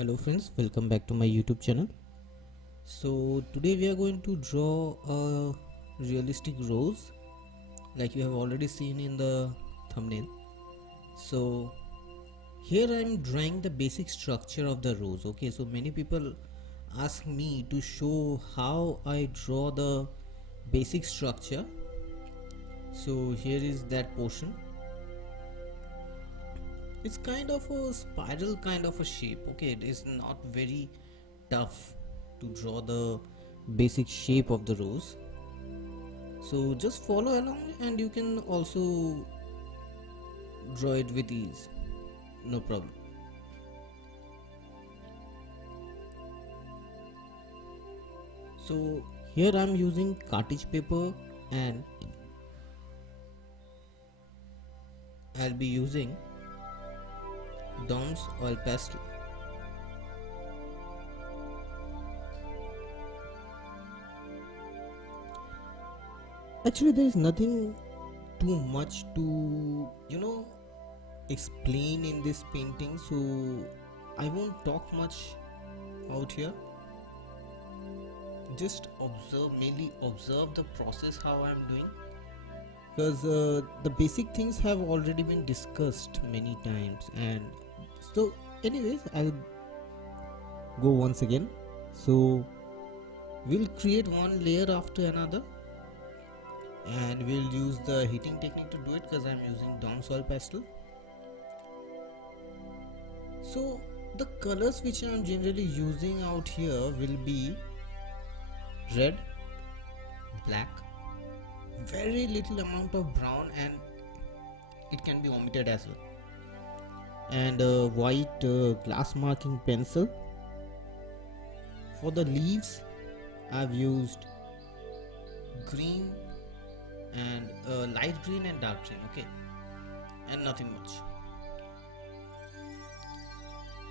Hello friends, welcome back to my YouTube channel. So today we are going to draw a realistic rose like you have already seen in the thumbnail. So here I am drawing the basic structure of the rose. Okay, so many people ask me to show how I draw the basic structure. So here is that portion. It's kind of a spiral kind of a shape. Okay, it is not very tough to draw the basic shape of the rose, so just follow along and you can also draw it with ease, no problem. So here I'm using cartridge paper and I'll be using Dom's oil pastel. Actually there is nothing too much to explain in this painting, so I won't talk much out here. Just observe, mainly observe the process how I'm doing, because the basic things have already been discussed many times. And so anyways, I'll go once again. So we'll create one layer after another and we'll use the heating technique to do it, because I'm using Dawn soil pastel. So the colors which I'm generally using out here will be red, black, very little amount of brown, and it can be omitted as well, and white glass marking pencil. For the leaves I've used green and light green and dark green, okay, and nothing much.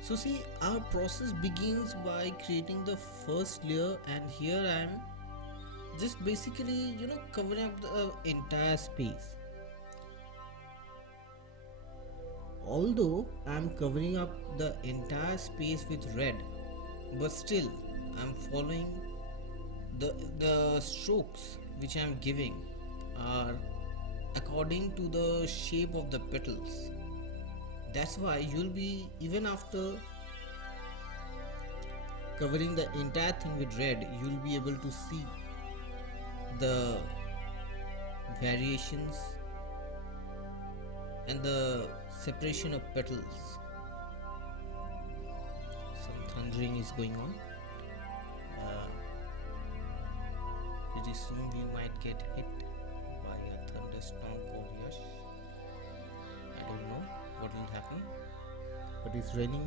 So see, our process begins by creating the first layer, and here I am just basically covering up the entire space. Although I'm covering up the entire space with red, but still I'm following the strokes which I'm giving are according to the shape of the petals. That's why you'll be, even after covering the entire thing with red, you'll be able to see the variations and the separation of petals. Some thundering is going on. Pretty soon we might get hit by a thunderstorm called Yash. I don't know what will happen, but it's raining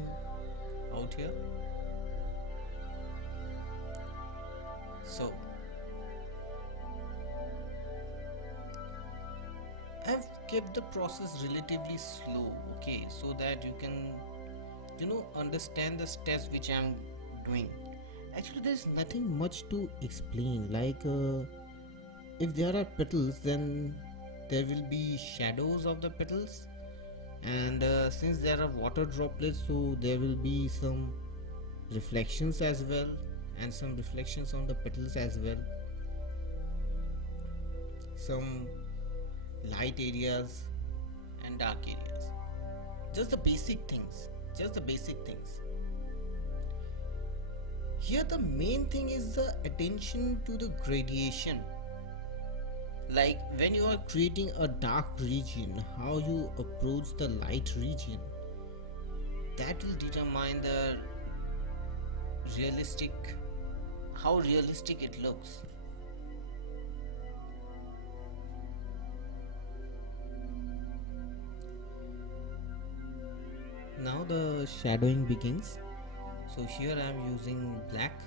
out here. So I've kept the process relatively slow, okay, so that you can understand the steps which I'm doing. Actually there's nothing much to explain, like if there are petals, then there will be shadows of the petals, and since there are water droplets, so there will be some reflections as well, and some reflections on the petals as well, some light areas and dark areas. Just the basic things, just the basic things. Here the main thing is the attention to the gradation. Like when you are creating a dark region, how you approach the light region, that will determine the realistic, how realistic it looks. Now the shadowing begins. So here I am using black,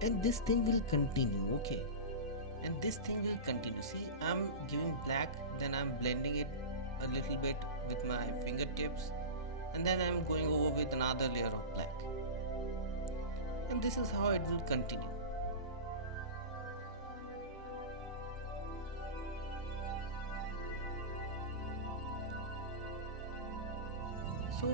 and this thing will continue, okay, and this thing will continue. See, I'm giving black, then I'm blending it a little bit with my fingertips, and then I'm going over with another layer of black, and this is how it will continue. So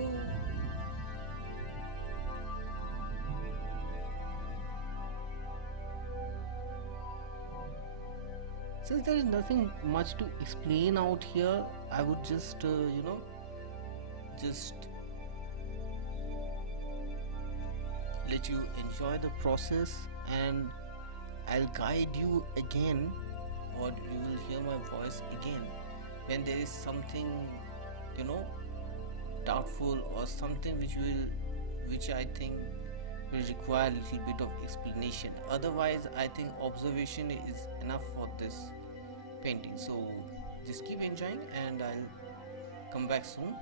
since there is nothing much to explain out here, I would just just let you enjoy the process, and I'll guide you again, or you will hear my voice again when there is something, you know, doubtful or something which I think will require a little bit of explanation. Otherwise, I think observation is enough for this painting. So just keep enjoying, and I'll come back soon.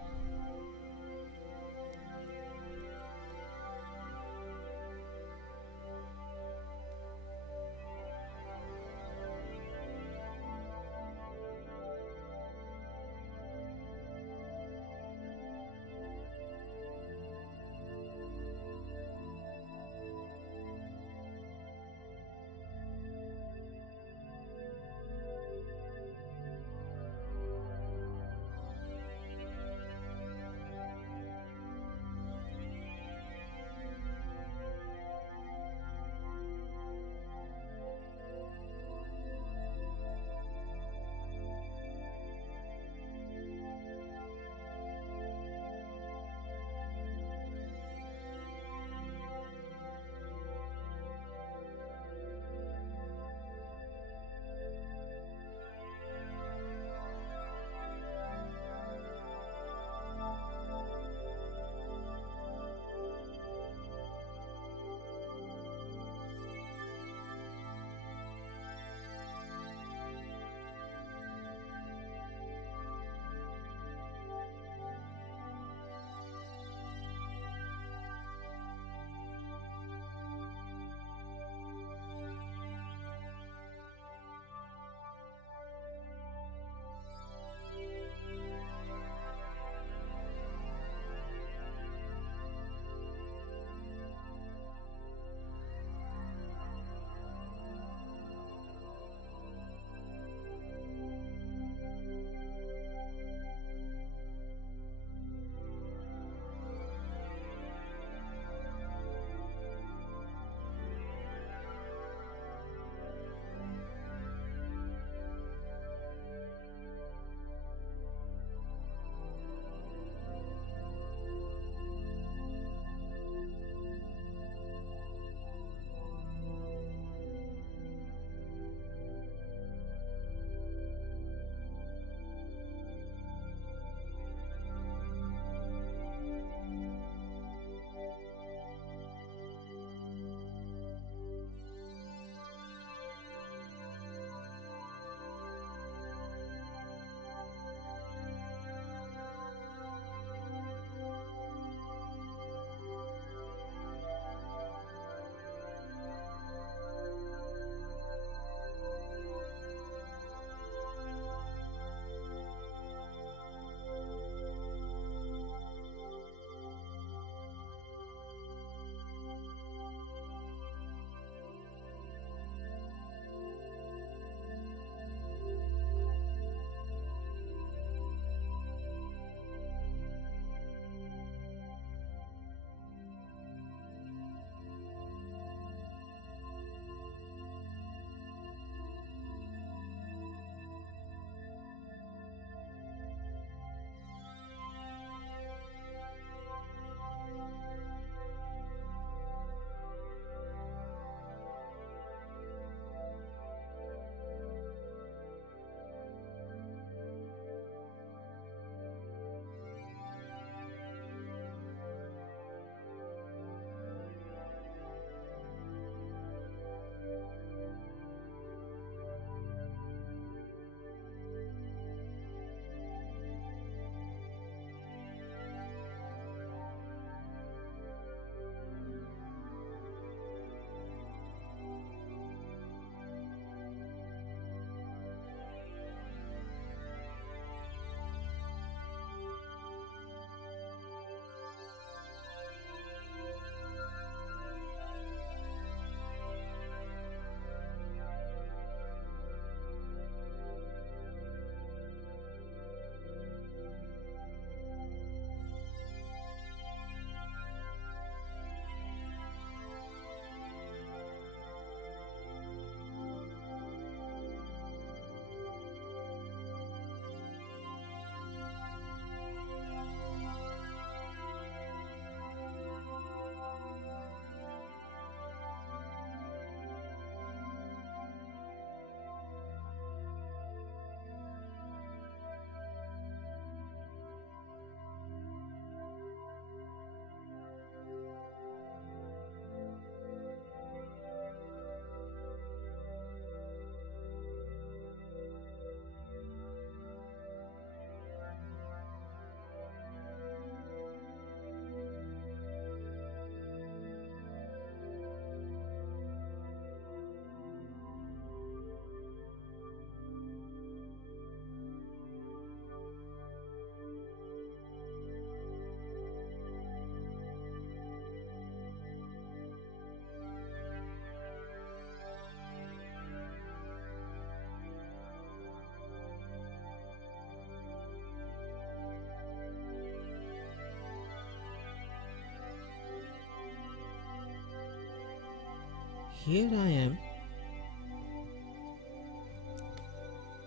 here I am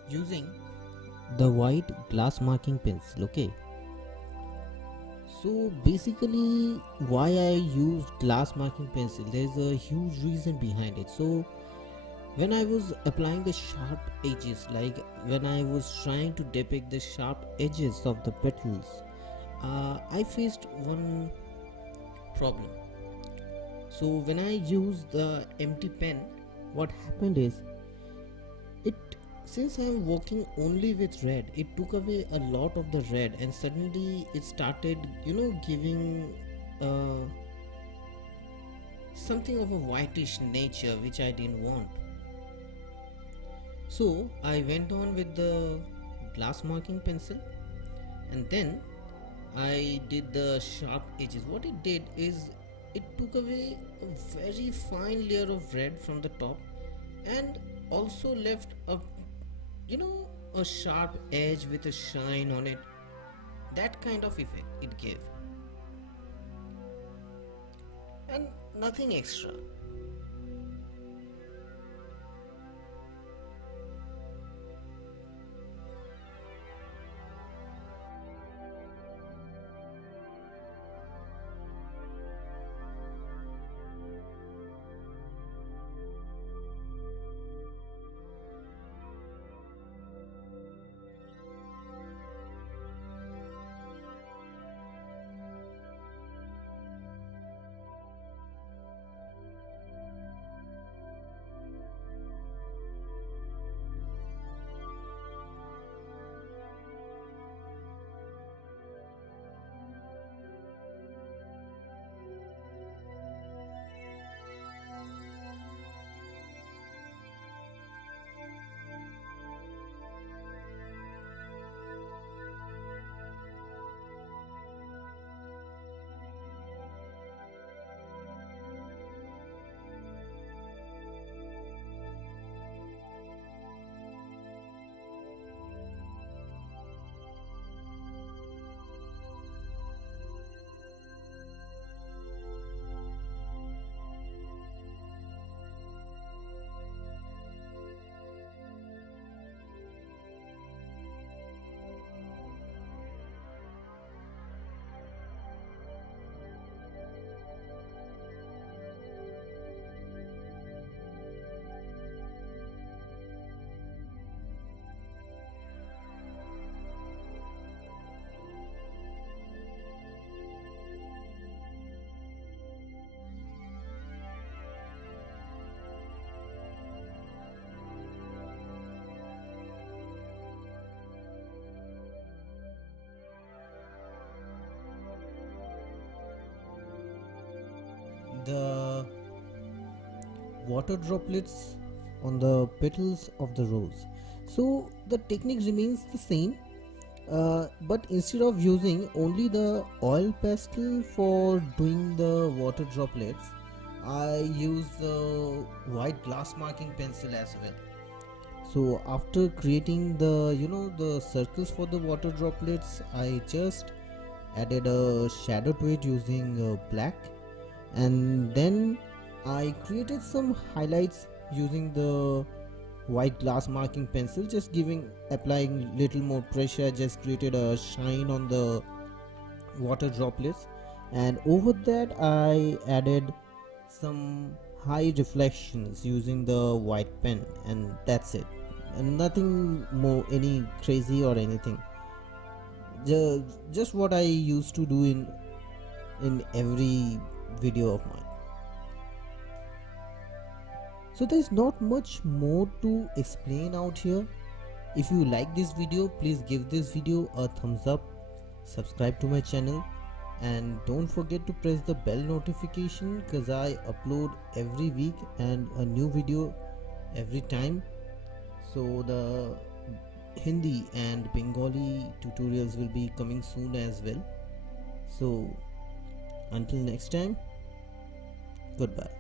using the white glass marking pencil. Okay, so basically why I used glass marking pencil, there's a huge reason behind it. So when I was applying the sharp edges, like when I was trying to depict the sharp edges of the petals, I faced one problem. So when I used the empty pen, what happened is, it since I'm working only with red, it took away a lot of the red, and suddenly it started, giving uh, something of a whitish nature which I didn't want. So I went on with the glass marking pencil, and then I did the sharp edges. What it did is, it took away a very fine layer of red from the top, and also left you know a sharp edge with a shine on it. That kind of effect it gave, and nothing extra. The water droplets on the petals of the rose. So the technique remains the same, but instead of using only the oil pastel for doing the water droplets, I use the white glass marking pencil as well. So after creating the circles for the water droplets, I just added a shadow to it using black, and then I created some highlights using the white glass marking pencil, just applying little more pressure, just created a shine on the water droplets, and over that I added some high reflections using the white pen, and that's it. And nothing more any crazy or anything, just what I used to do in every video of mine. So there's not much more to explain out here. If you like this video, please give this video a thumbs up, subscribe to my channel, and don't forget to press the bell notification, because I upload every week and a new video every time. So the Hindi and Bengali tutorials will be coming soon as well. So until next time, goodbye.